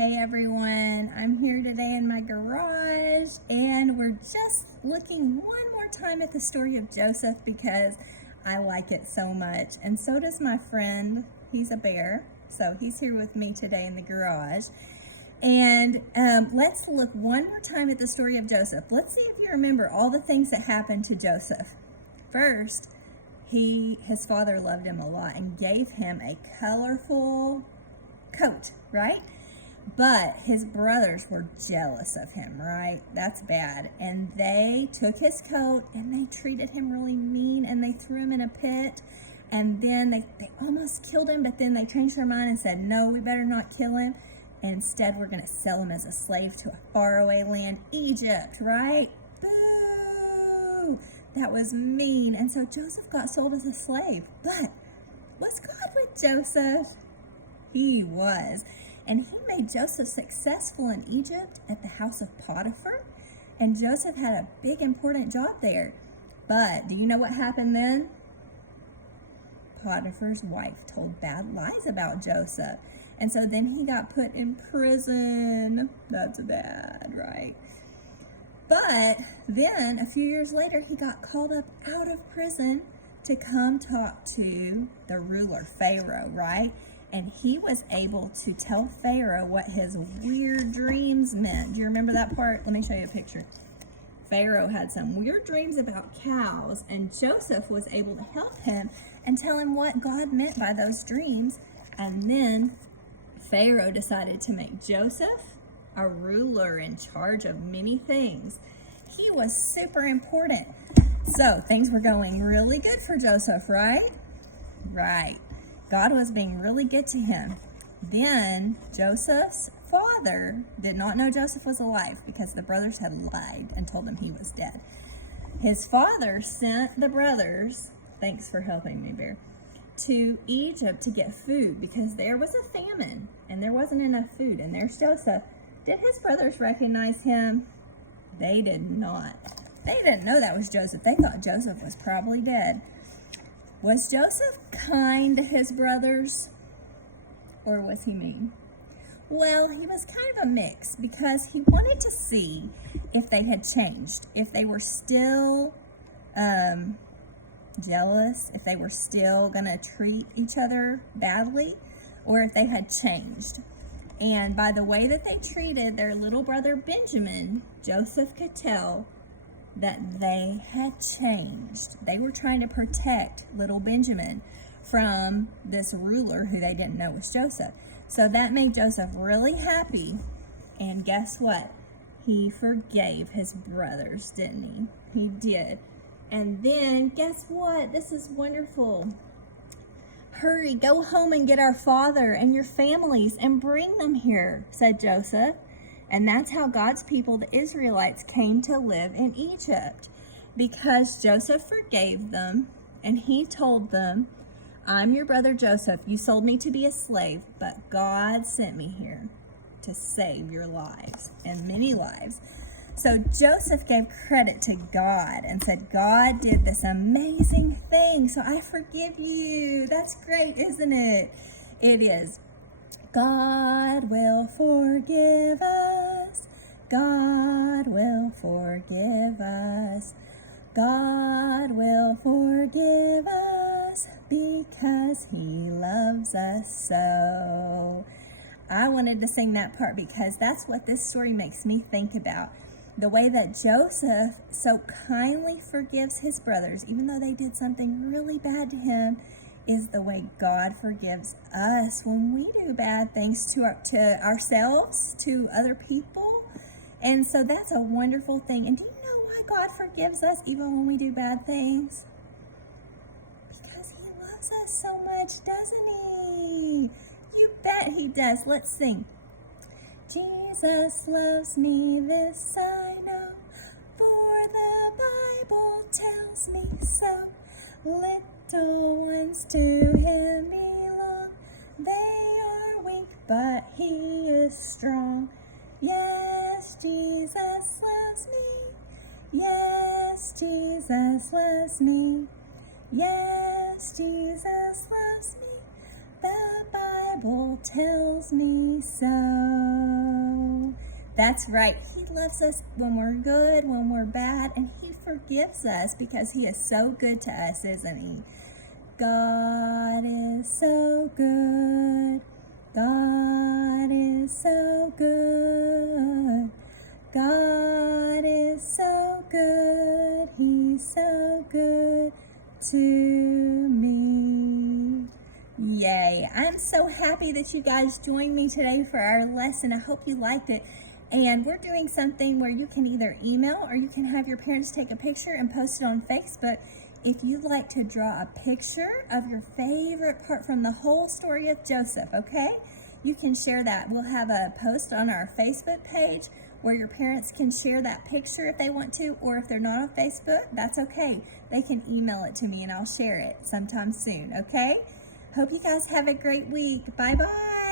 Hey everyone, I'm here today in my garage and we're just looking one more time at the story of Joseph because I like it so much, and so does my friend. He's a bear, so he's here with me today in the garage. And let's look one more time at the story of Joseph. Let's see if you remember all the things that happened to Joseph. First, his father loved him a lot and gave him a colorful coat, right? But his brothers were jealous of him, right? That's bad. And they took his coat and they treated him really mean and they threw him in a pit. And then they almost killed him, but then they changed their mind and said, no, we better not kill him. And instead, we're going to sell him as a slave to a faraway land, Egypt, right? Boo! That was mean. And so Joseph got sold as a slave. But was God with Joseph? He was. And he made Joseph successful in Egypt at the house of Potiphar. And Joseph had a big, important job there. But do you know what happened then? Potiphar's wife told bad lies about Joseph. And so then he got put in prison. That's bad, right? But then a few years later, he got called up out of prison to come talk to the ruler, Pharaoh, right? And he was able to tell Pharaoh what his weird dreams meant. Do you remember that part? Let me show you a picture. Pharaoh had some weird dreams about cows, and Joseph was able to help him and tell him what God meant by those dreams. And then Pharaoh decided to make Joseph a ruler in charge of many things. He was super important. So things were going really good for Joseph, right? Right. God was being really good to him. Then Joseph's father did not know Joseph was alive because the brothers had lied and told him he was dead. His father sent the brothers, thanks for helping me, Bear, to Egypt to get food because there was a famine and there wasn't enough food. And there's Joseph. Did his brothers recognize him? They did not. They didn't know that was Joseph. They thought Joseph was probably dead. Was Joseph kind to his brothers, or was he mean? Well, he was kind of a mix because he wanted to see if they had changed, if they were still jealous, if they were still going to treat each other badly, or if they had changed. And by the way that they treated their little brother Benjamin, Joseph could tell that they had changed. They were trying to protect little Benjamin from this ruler who they didn't know was Joseph. So that made Joseph really happy. And guess what? He forgave his brothers, didn't he? He did. And then guess what? This is wonderful. Hurry, go home and get our father and your families and bring them here, said Joseph. And that's how God's people, the Israelites, came to live in Egypt. Because Joseph forgave them, and he told them, I'm your brother Joseph. You sold me to be a slave, but God sent me here to save your lives and many lives. So Joseph gave credit to God and said, God did this amazing thing, so I forgive you. That's great, isn't it? It is. God will forgive us. God will forgive us. God will forgive us because he loves us so. I wanted to sing that part because that's what this story makes me think about. The way that Joseph so kindly forgives his brothers, even though they did something really bad to him, is the way God forgives us when we do bad things to ourselves, to other people. And so that's a wonderful thing. And do you know why God forgives us even when we do bad things? Because he loves us so much, doesn't he? You bet he does. Let's sing. Jesus loves me, this I know, for the Bible tells me so. Little ones to him belong. They are weak, but he is strong. Yes, Jesus loves me. Yes, Jesus loves me. Yes, Jesus loves me. The Bible Bible tells me so. That's right. He loves us when we're good, when we're bad, and He forgives us because He is so good to us, isn't He? God is so good. God is so good. God is so good. He's so good to me. Yay. I'm so happy that you guys joined me today for our lesson. I hope you liked it. And we're doing something where you can either email or you can have your parents take a picture and post it on Facebook. If you'd like to draw a picture of your favorite part from the whole story of Joseph, okay? You can share that. We'll have a post on our Facebook page where your parents can share that picture if they want to, or if they're not on Facebook, that's okay. They can email it to me and I'll share it sometime soon, okay? Hope you guys have a great week. Bye-bye.